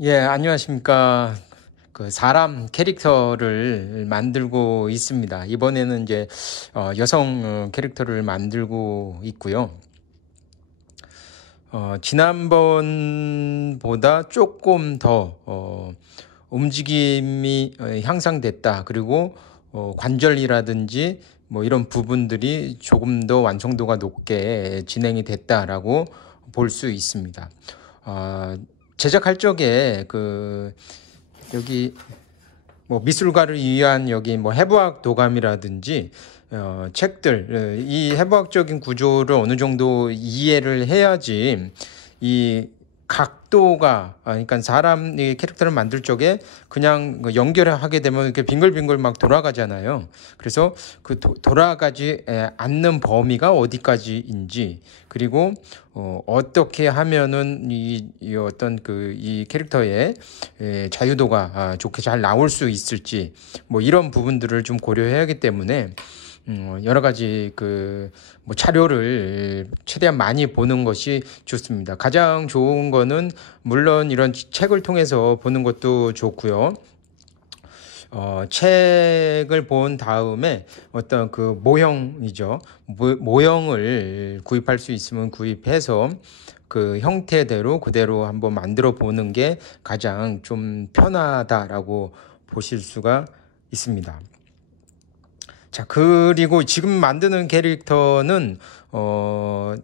예, 안녕하십니까. 그 사람 캐릭터를 만들고 있습니다. 이번에는 이제 여성 캐릭터를 만들고 있고요. 지난번보다 조금 더 움직임이 향상됐다. 그리고 관절이라든지 뭐 이런 부분들이 조금 더 완성도가 높게 진행이 됐다라고 볼 수 있습니다. 어, 제작할 적에 여기 뭐 미술가를 위한 여기 뭐 해부학 도감이라든지 책들, 이 해부학적인 구조를 어느 정도 이해를 해야지 이 각도가, 그러니까 사람 이 캐릭터를 만들 적에 그냥 연결하게 되면 이렇게 빙글빙글 막 돌아가잖아요. 그래서 그 돌아가지 않는 범위가 어디까지인지, 그리고 어떻게 하면은 이 어떤 이 캐릭터의 자유도가 좋게 잘 나올 수 있을지, 뭐 이런 부분들을 좀 고려해야 하기 때문에 여러 가지 뭐 자료를 최대한 많이 보는 것이 좋습니다. 가장 좋은 거는 물론 이런 책을 통해서 보는 것도 좋고요. 책을 본 다음에 어떤 그 모형이죠. 모형을 구입할 수 있으면 구입해서 그 형태대로 그대로 한번 만들어 보는 게 가장 좀 편하다라고 보실 수가 있습니다. 자, 그리고 지금 만드는 캐릭터는,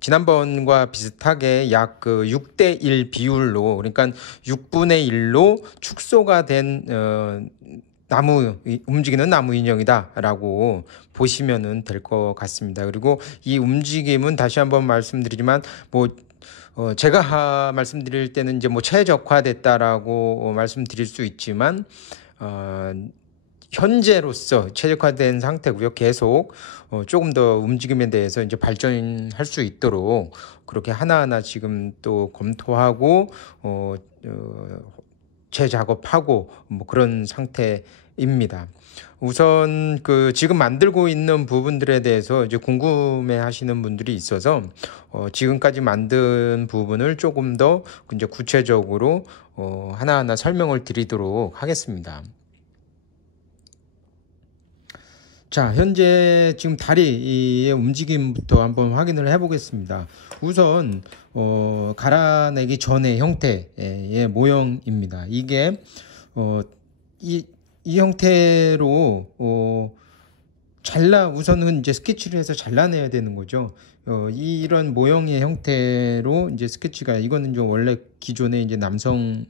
지난번과 비슷하게 약 그 6대1 비율로, 그러니까 6분의 1로 축소가 된, 움직이는 나무 인형이다라고 보시면은 될 것 같습니다. 그리고 이 움직임은 다시 한번 말씀드리지만, 제가 말씀드릴 때는 이제 뭐 최적화됐다라고 말씀드릴 수 있지만, 어, 현재로서 최적화된 상태고요. 계속 조금 더 움직임에 대해서 이제 발전할 수 있도록 그렇게 하나하나 지금 또 검토하고 재작업하고 뭐 그런 상태입니다. 우선 지금 만들고 있는 부분들에 대해서 이제 궁금해 하시는 분들이 있어서 지금까지 만든 부분을 조금 더 이제 구체적으로 하나하나 설명을 드리도록 하겠습니다. 자, 현재 지금 다리의 움직임부터 한번 확인을 해보겠습니다. 우선 갈아내기 전의 형태의 모형입니다. 이게 어, 이 형태로 우선은 이제 스케치를 해서 잘라내야 되는 거죠. 이런 모형의 형태로 이제 스케치가, 이거는 좀 원래 기존에 이제 남성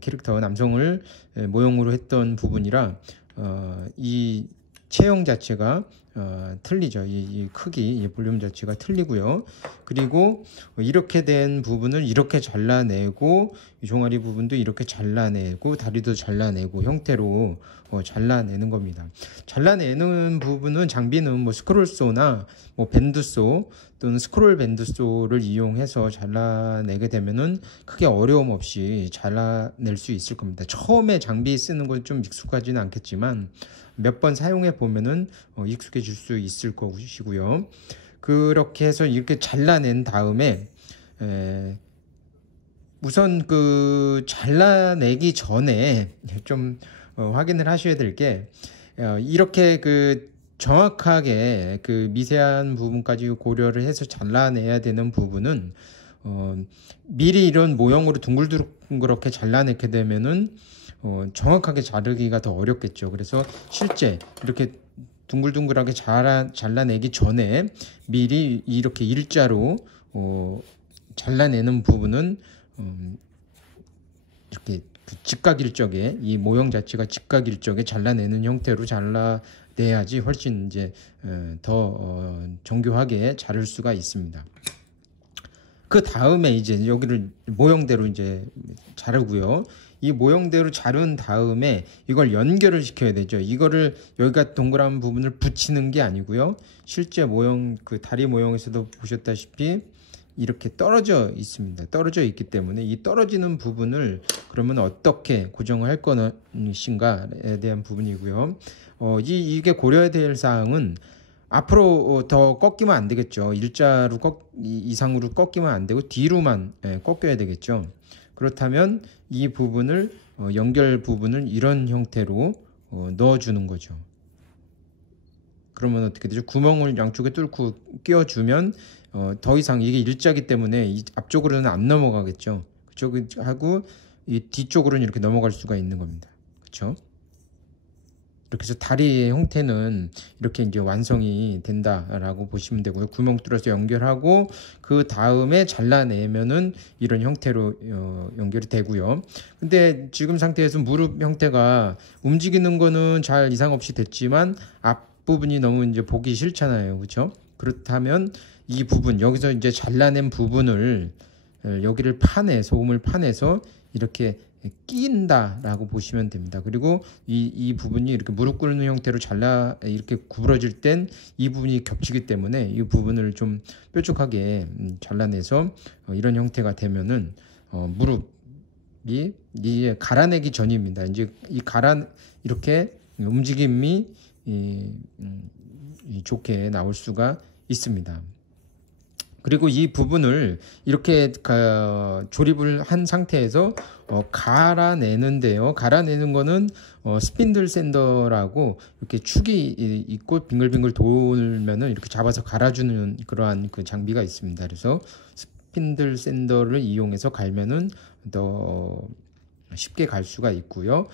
캐릭터 남성을 모형으로 했던 부분이라 이 체형 자체가 틀리죠. 이 크기, 이 볼륨 자체가 틀리고요. 그리고 이렇게 된 부분을 이렇게 잘라내고, 이 종아리 부분도 이렇게 잘라내고, 다리도 잘라내고 형태로 잘라내는 겁니다. 잘라내는 부분은 장비는 뭐 스크롤소나 뭐 밴드소 또는 스크롤 밴드소를 이용해서 잘라내게 되면은 크게 어려움 없이 잘라낼 수 있을 겁니다. 처음에 장비 쓰는 건 좀 익숙하지는 않겠지만 몇 번 사용해 보면은 익숙해질 수 있을 것이고요. 그렇게 해서 이렇게 잘라낸 다음에 우선 잘라내기 전에 좀 확인을 하셔야 될 게, 이렇게 정확하게 미세한 부분까지 고려를 해서 잘라내야 되는 부분은 미리 이런 모형으로 둥글둥글하게 잘라내게 되면은 정확하게 자르기가 더 어렵겠죠. 그래서 실제 이렇게 둥글둥글하게 잘라내기 전에 미리 이렇게 일자로 잘라내는 부분은 이렇게 직각일적에, 이 모형 자체가 직각일적에 잘라내는 형태로 잘라내야지 훨씬 이제 더 정교하게 자를 수가 있습니다. 그 다음에 이제 여기를 모형대로 이제 자르고요. 이 모형대로 자른 다음에 이걸 연결을 시켜야 되죠. 이거를 여기가 동그란 부분을 붙이는 게 아니고요. 실제 모형, 다리 모형에서도 보셨다시피 이렇게 떨어져 있습니다. 떨어져 있기 때문에 이 떨어지는 부분을 그러면 어떻게 고정할 것인가에 대한 부분이고요. 이게 고려해야 될 사항은, 앞으로 더 꺾이면 안 되겠죠. 일자로 이상으로 꺾이면 안 되고 뒤로만 꺾여야 되겠죠. 그렇다면 이 부분을 연결 부분을 이런 형태로 넣어주는 거죠. 그러면 어떻게 되죠? 구멍을 양쪽에 뚫고 끼워주면 더 이상 이게 일자기 때문에 이 앞쪽으로는 안 넘어가겠죠. 그쪽하고 이 뒤쪽으로는 이렇게 넘어갈 수가 있는 겁니다. 그렇죠? 이렇게 해서 다리의 형태는 이렇게 이제 완성이 된다라고 보시면 되고요. 구멍 뚫어서 연결하고 그 다음에 잘라내면은 이런 형태로 연결이 되고요. 근데 지금 상태에서 무릎 형태가 움직이는 거는 잘 이상 없이 됐지만 앞부분이 너무 이제 보기 싫잖아요. 그렇죠? 그렇다면 이 부분 여기서 이제 잘라낸 부분을 여기를 소음을 파내서 이렇게 끼인다라고 보시면 됩니다. 그리고 이 부분이 이렇게 무릎 꿇는 형태로 이렇게 구부러질 땐 이 부분이 겹치기 때문에 이 부분을 좀 뾰족하게 잘라내서 이런 형태가 되면은 무릎이 이제 갈아내기 전입니다. 이제 이렇게 움직임이 좋게 나올 수가 있습니다. 그리고 이 부분을 이렇게 조립을 한 상태에서 갈아내는데요. 갈아내는 거는 스핀들 샌더라고 이렇게 축이 있고 빙글빙글 돌면은 이렇게 잡아서 갈아주는 그러한 그 장비가 있습니다. 그래서 스핀들 샌더를 이용해서 갈면은 더 쉽게 갈 수가 있고요.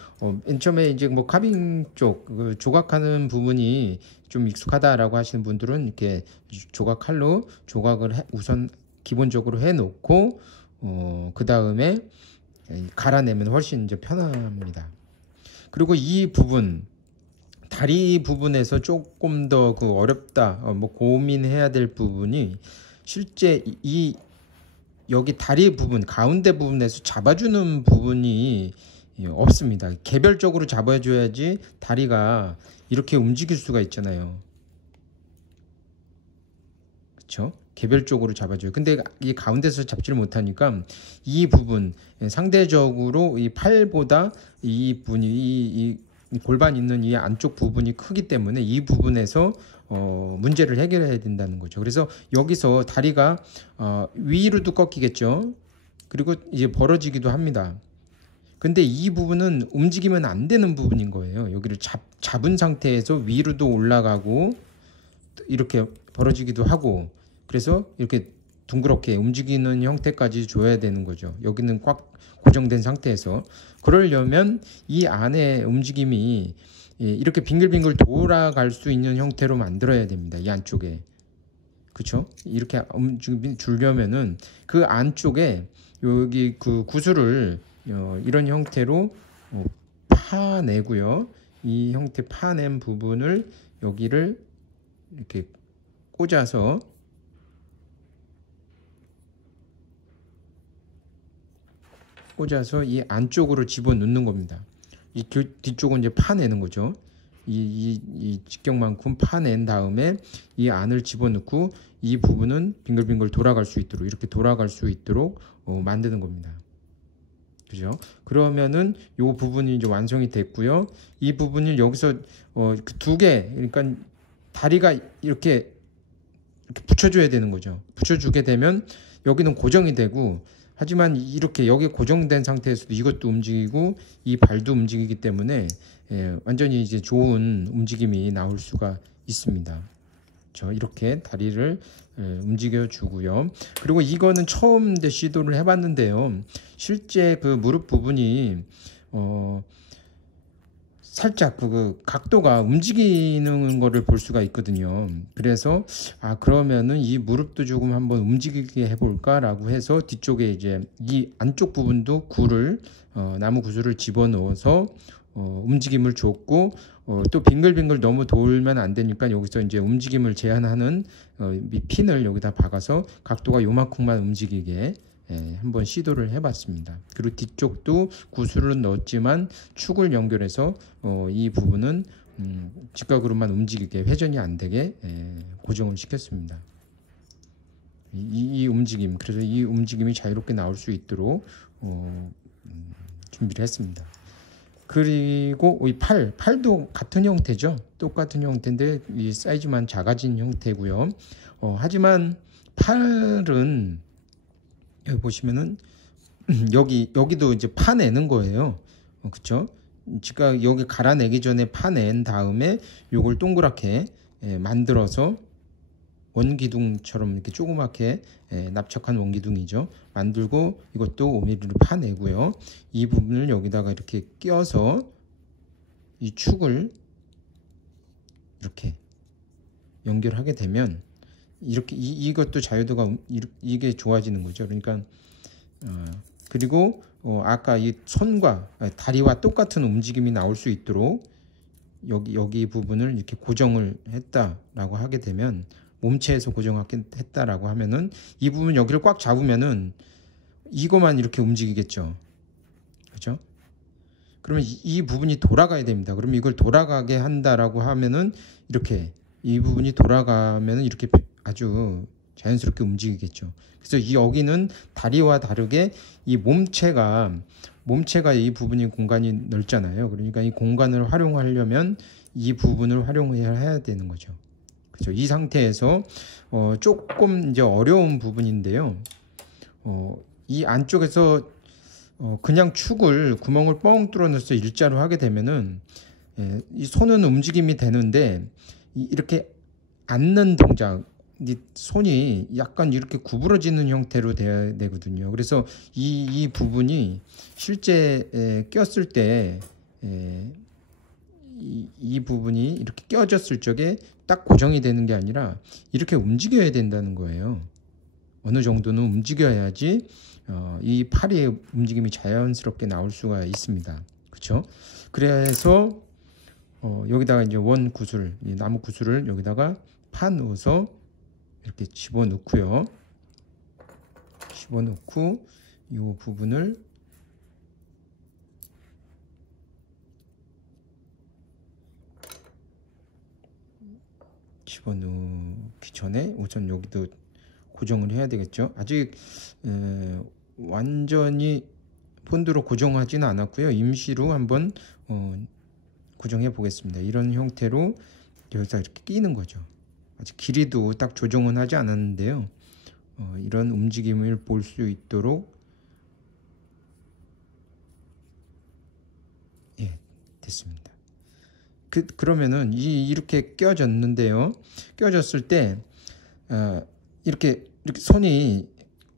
맨 처음에 이제 뭐 카빙 쪽 조각하는 부분이 좀 익숙하다라고 하시는 분들은 이렇게 조각칼로 조각을 우선 기본적으로 해 놓고 그 다음에 갈아내면 훨씬 이제 편합니다. 그리고 이 부분 다리 부분에서 조금 더 어렵다 뭐 고민해야 될 부분이 실제 여기 다리 부분 가운데 부분에서 잡아주는 부분이 없습니다. 개별적으로 잡아줘야지 다리가 이렇게 움직일 수가 있잖아요. 그렇죠? 개별적으로 잡아줘요. 근데 이 가운데서 잡지를 못하니까 이 부분 상대적으로 이 팔보다 이 부분이 이 골반 있는 이 안쪽 부분이 크기 때문에 이 부분에서 문제를 해결해야 된다는 거죠. 그래서 여기서 다리가 위로도 꺾이겠죠. 그리고 이제 벌어지기도 합니다. 근데 이 부분은 움직이면 안 되는 부분인 거예요. 여기를 잡은 상태에서 위로도 올라가고 이렇게 벌어지기도 하고 그래서 이렇게 둥그렇게 움직이는 형태까지 줘야 되는 거죠. 여기는 꽉 고정된 상태에서 그러려면 이 안에 움직임이 이렇게 빙글빙글 돌아갈 수 있는 형태로 만들어야 됩니다. 이 안쪽에. 그렇죠? 이렇게 움직임이 주려면은 그 안쪽에 여기 그 구슬을 이런 형태로 파내고요. 이 형태 파낸 부분을 여기를 이렇게 꽂아서 이 안쪽으로 집어넣는 겁니다. 이 뒤쪽은 이제 파내는 거죠. 이 직경만큼 파낸 다음에 이 안을 집어넣고 이 부분은 빙글빙글 돌아갈 수 있도록 이렇게 돌아갈 수 있도록 만드는 겁니다. 그죠? 그러면은 이 부분이 이제 완성이 됐고요. 이 부분을 여기서 두 개, 그러니까 다리가 이렇게 붙여줘야 되는 거죠. 붙여주게 되면 여기는 고정이 되고 하지만 이렇게 여기 고정된 상태에서도 이것도 움직이고 이 발도 움직이기 때문에 완전히 이제 좋은 움직임이 나올 수가 있습니다. 이렇게 다리를 움직여 주고요. 그리고 이거는 처음 시도를 해봤는데요. 실제 그 무릎 부분이 살짝 그 각도가 움직이는 거를 볼 수가 있거든요. 그래서 그러면은 이 무릎도 조금 한번 움직이게 해볼까 라고 해서 뒤쪽에 이제 이 안쪽 부분도 나무 구슬을 집어넣어서 움직임을 줬고 또 빙글빙글 너무 돌면 안 되니까 여기서 이제 움직임을 제한하는 핀을 여기다 박아서 각도가 요만큼만 움직이게 한번 시도를 해봤습니다. 그리고 뒤쪽도 구슬을 넣었지만 축을 연결해서 이 부분은 직각으로만 움직이게 회전이 안 되게 고정을 시켰습니다. 이 움직임, 그래서 이 움직임이 자유롭게 나올 수 있도록 준비를 했습니다. 그리고 이 팔도 같은 형태죠. 똑같은 형태인데 이 사이즈만 작아진 형태고요. 하지만 팔은 여기 보시면은 여기도 이제 파내는 거예요. 그쵸? 제가 여기 갈아내기 전에 파낸 다음에 요걸 동그랗게 만들어서 원기둥처럼 이렇게 조그맣게 납작한 원기둥이죠. 만들고 이것도 5mm로 파내고요. 이 부분을 여기다가 이렇게 끼워서 이 축을 이렇게 연결하게 되면 이렇게 이것도 자유도가 이게 좋아지는 거죠. 그러니까 그리고 아까 이 손과 다리와 똑같은 움직임이 나올 수 있도록 여기 부분을 이렇게 고정을 했다라고 하게 되면 몸체에서 고정했다라고 하면은 이 부분 여기를 꽉 잡으면은 이거만 이렇게 움직이겠죠. 그렇죠? 그러면 이 부분이 돌아가야 됩니다. 그러면 이걸 돌아가게 한다라고 하면은 이렇게 이 부분이 돌아가면은 이렇게 아주 자연스럽게 움직이겠죠. 그래서 여기는 다리와 다르게 이 몸체가 이 부분이 공간이 넓잖아요. 그러니까 이 공간을 활용하려면 이 부분을 활용해야 되는 거죠. 그렇죠. 이 상태에서 조금 이제 어려운 부분인데요. 이 안쪽에서 그냥 축을 구멍을 뻥 뚫어넣어서 일자로 하게 되면은 이 손은 움직임이 되는데 이렇게 앉는 동작, 이 손이 약간 이렇게 구부러지는 형태로 돼야 되거든요. 그래서 이 부분이 실제 꼈을 때 이 부분이 이렇게 껴졌을 적에 딱 고정이 되는 게 아니라 이렇게 움직여야 된다는 거예요. 어느 정도는 움직여야지 이 팔의 움직임이 자연스럽게 나올 수가 있습니다. 그렇죠? 그래서 여기다가 이제 원 구슬, 이 나무 구슬을 여기다가 파 넣어서 이렇게 집어넣고요. 집어넣고 이 부분을 집어넣기 전에 우선 여기도 고정을 해야 되겠죠. 아직 완전히 본드로 고정하지는 않았고요. 임시로 한번 고정해 보겠습니다. 이런 형태로 여기서 이렇게 끼는 거죠. 아직 길이도 딱 조정은 하지 않았는데요. 이런 움직임을 볼 수 있도록 됐습니다. 그러면은 이렇게 껴졌는데요. 껴졌을 때 이렇게 손이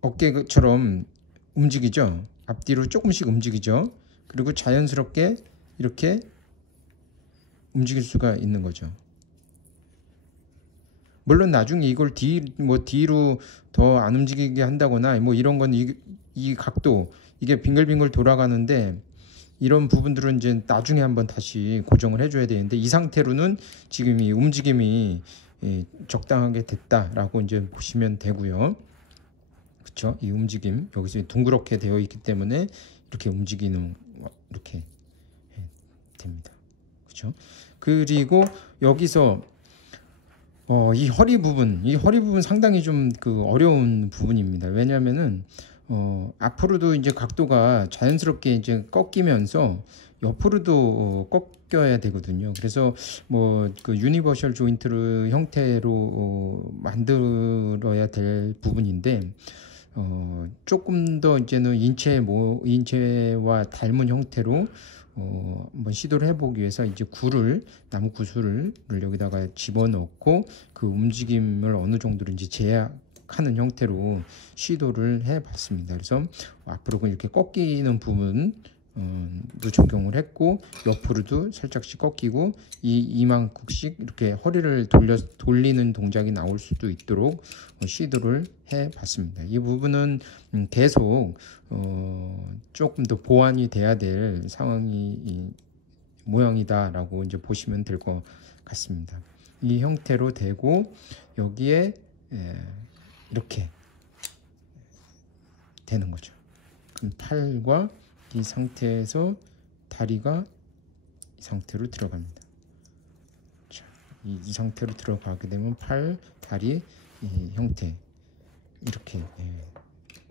어깨처럼 움직이죠. 앞뒤로 조금씩 움직이죠. 그리고 자연스럽게 이렇게 움직일 수가 있는 거죠. 물론 나중에 이걸 뒤로 더 안 움직이게 한다거나 뭐 이런 건 이 각도 이게 빙글빙글 돌아가는데 이런 부분들은 이제 나중에 한번 다시 고정을 해줘야 되는데 이 상태로는 지금 이 움직임이 적당하게 됐다라고 이제 보시면 되고요. 그렇죠? 이 움직임 여기서 둥그렇게 되어 있기 때문에 이렇게 움직이는 이렇게 됩니다. 그렇죠? 그리고 여기서 이 허리 부분 상당히 좀 어려운 부분입니다. 왜냐하면은 앞으로도 이제 각도가 자연스럽게 이제 꺾이면서 옆으로도 꺾여야 되거든요. 그래서 뭐 유니버셜 조인트 형태로 만들어야 될 부분인데 조금 더 이제는 인체와 닮은 형태로 한번 시도를 해보기 위해서 이제 나무 구슬을 여기다가 집어넣고 그 움직임을 어느 정도로 이제 제약하는 형태로 시도를 해봤습니다. 그래서 앞으로 이렇게 꺾이는 부분도 적용을 했고 옆으로도 살짝씩 꺾이고 이만큼씩 이렇게 허리를 돌리는 동작이 나올 수도 있도록 시도를 해봤습니다. 이 부분은 계속 조금 더 보완이 돼야 될 모양이다라고 이제 보시면 될 것 같습니다. 이 형태로 되고 여기에 이렇게 되는 거죠. 그럼 팔과 이 상태에서 다리가 이 상태로 들어갑니다. 자, 이 상태로 들어가게 되면 팔, 다리 이 형태 이렇게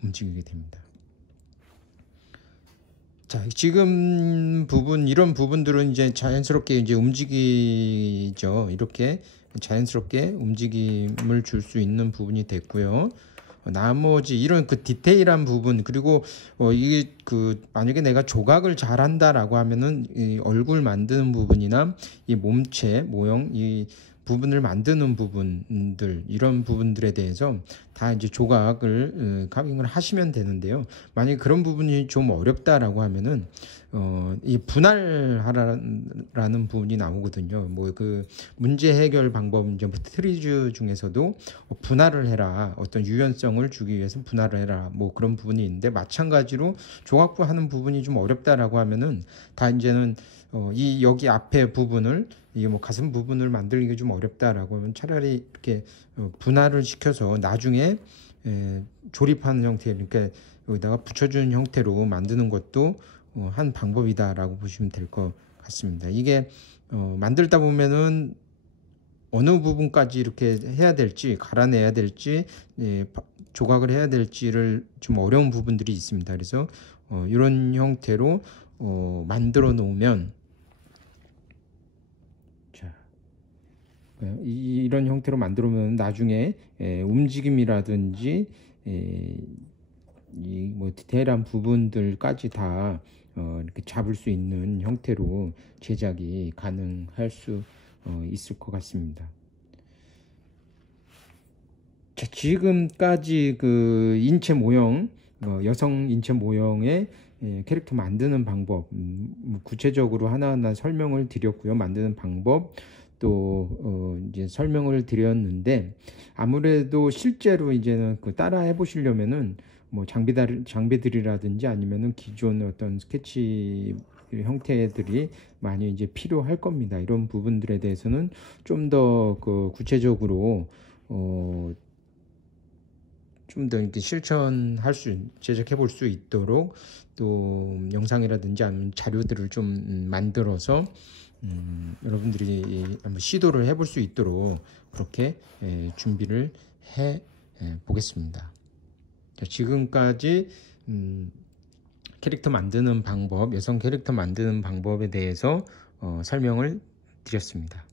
움직이게 됩니다. 자, 지금 이런 부분들은 이제 자연스럽게 이제 움직이죠. 이렇게 자연스럽게 움직임을 줄 수 있는 부분이 됐고요. 나머지 이런 그 디테일한 부분, 그리고 이게 그 만약에 내가 조각을 잘한다라고 하면은 이 얼굴 만드는 부분이나 이 몸체 모형 이 부분을 만드는 부분들, 이런 부분들에 대해서 다 이제 조각을 카빙을 하시면 되는데요. 만약에 그런 부분이 좀 어렵다라고 하면은 이 분할하라는 부분이 나오거든요. 뭐 그 문제 해결 방법, 이제 뭐 트리즈 중에서도 분할을 해라, 어떤 유연성을 주기 위해서 분할을 해라, 뭐 그런 부분이 있는데, 마찬가지로 조각부 하는 부분이 좀 어렵다라고 하면은 다 이제는 이 여기 앞에 부분을, 이게 뭐 가슴 부분을 만들기 좀 어렵다라고 하면 차라리 이렇게 분할을 시켜서 나중에 조립하는 형태, 그러니까 여기다가 붙여주는 형태로 만드는 것도 한 방법이다라고 보시면 될 것 같습니다. 이게 만들다 보면은 어느 부분까지 이렇게 해야 될지, 갈아내야 될지, 조각을 해야 될지를 좀 어려운 부분들이 있습니다. 그래서 이런 형태로 만들어 놓으면, 자, 이런 형태로 만들어 놓으면 나중에 움직임이라든지 이 뭐 디테일한 부분들까지 다 이렇게 잡을 수 있는 형태로 제작이 가능할 수 있을 것 같습니다. 자, 지금까지 그 인체 모형, 여성 인체 모형의 캐릭터 만드는 방법, 뭐 구체적으로 하나하나 설명을 드렸고요. 만드는 방법 또 이제 설명을 드렸는데, 아무래도 실제로 이제는 그 따라 해보시려면은 뭐 장비들이라든지 아니면은 기존 어떤 스케치 형태들이 많이 이제 필요할 겁니다. 이런 부분들에 대해서는 좀 더 그 구체적으로 좀 더 이렇게 실천할 수, 제작해 볼 수 있도록 또 영상이라든지 아니면 자료들을 좀 만들어서 여러분들이 한번 시도를 해볼 수 있도록 그렇게 준비를 해 보겠습니다. 자, 지금까지 캐릭터 만드는 방법, 여성 캐릭터 만드는 방법에 대해서 설명을 드렸습니다.